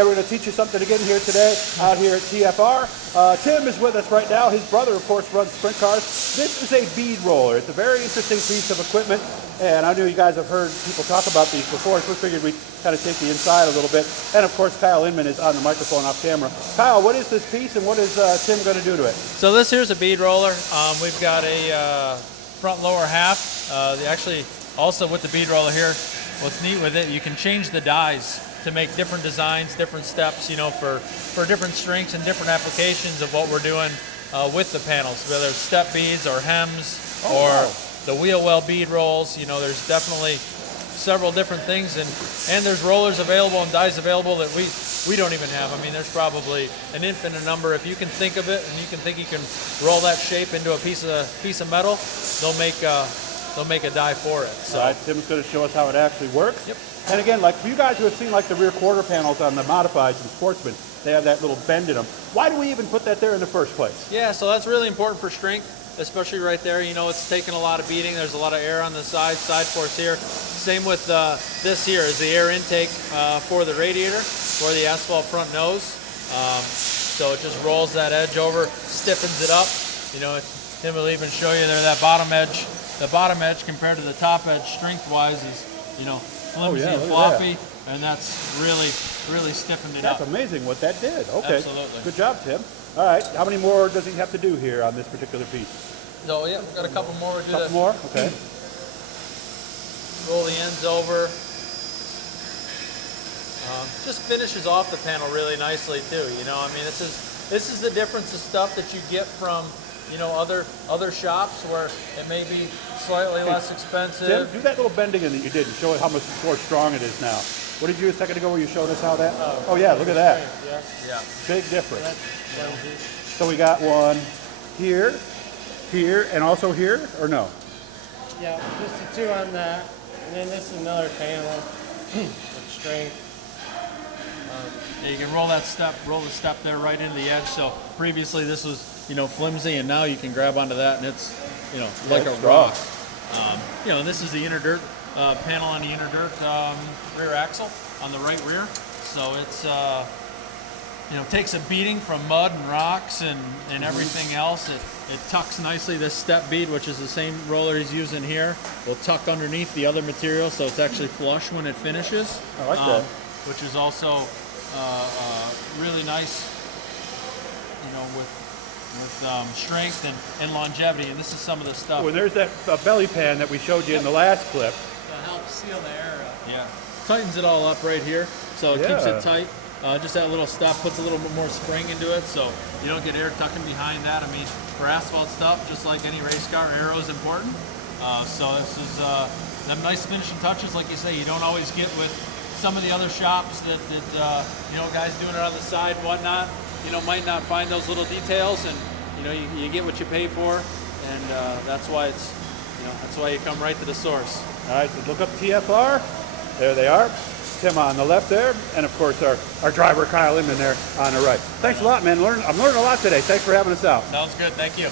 and we're going to teach you something again here today out here at TFR. Tim is with us right now. His brother, of course, runs sprint cars. This is a bead roller. It's a very interesting piece of equipment, and I know you guys have heard people talk about these before, so we figured we'd kind of take the inside a little bit. And of course, Kye Inman is on the microphone off camera. Kyle, what is this piece, and what is Tim going to do to it? So this here's a bead roller. We've got a front lower half. Actually, also with the bead roller here, what's neat with it, you can change the dies to make different designs, different steps, you know, for different strengths and different applications of what we're doing with the panels, whether it's step beads or hems the wheel well bead rolls. You know, there's definitely several different things, and there's rollers available and dies available that we don't even have. I mean, there's probably an infinite number. If you can think of it and you can think you can roll that shape into a piece of metal, they'll make a die for it. So all right, Tim's going to show us how it actually works. Yep. And again, like for you guys who have seen like the rear quarter panels on the modifieds and sportsmen, they have that little bend in them. Why do we even put that there in the first place? Yeah, so that's really important for strength, especially right there. You know, it's taking a lot of beating. There's a lot of air on the side force here. Same with this here is the air intake for the radiator, for the asphalt front nose. So it just rolls that edge over, stiffens it up. You know, Tim will even show you there that bottom edge. The bottom edge compared to the top edge, strength-wise, is, you know, flimsy and floppy, and that's really stiffened it up. That's amazing what that did. Okay. Absolutely. Good job, Tim. All right. How many more does he have to do here on this particular piece? So yeah, we've got a couple more. We'll do couple more? Okay. Roll the ends over. Just finishes off the panel really nicely too. You know, I mean, this is the difference of stuff that you get from, you know, other shops where it may be slightly less expensive. Tim, do that little bending in that you did and show how much more strong it is now. What did you do a second ago where you showed us how that? Oh yeah, look at that. Yeah. Big difference. So we got one here, here, and also here, or no? Yeah, just the two on that, and then this is another panel with strength. Yeah, you can roll the step there right into the edge. So previously this was, you know, flimsy, and now you can grab onto that, and it's, you know, like a rock. You know, this is the inner dirt panel on the inner dirt rear axle on the right rear. So it's you know, takes a beating from mud and rocks and everything else. It tucks nicely. This step bead, which is the same roller he's using here, will tuck underneath the other material, so it's actually flush when it finishes. I like that. Which is also really nice, you know, with strength and longevity. And this is some of the stuff. Well, there's that belly pan that we showed you in the last clip. To help seal the air up. Yeah. Tightens it all up right here, so it keeps it tight. Just that little stuff puts a little bit more spring into it, so you don't get air tucking behind that. I mean, for asphalt stuff, just like any race car, aero is important. So this is them nice finishing touches, like you say, you don't always get with some of the other shops that you know, guys doing it on the side and whatnot, you know, might not find those little details, and you know, you get what you pay for, and that's why it's, you know, that's why you come right to the source. All right, so look up TFR. There they are. Tim on the left there, and of course our driver Kye Inman there on the right. Thanks a lot, man. I'm learning a lot today. Thanks for having us out. Sounds good. Thank you.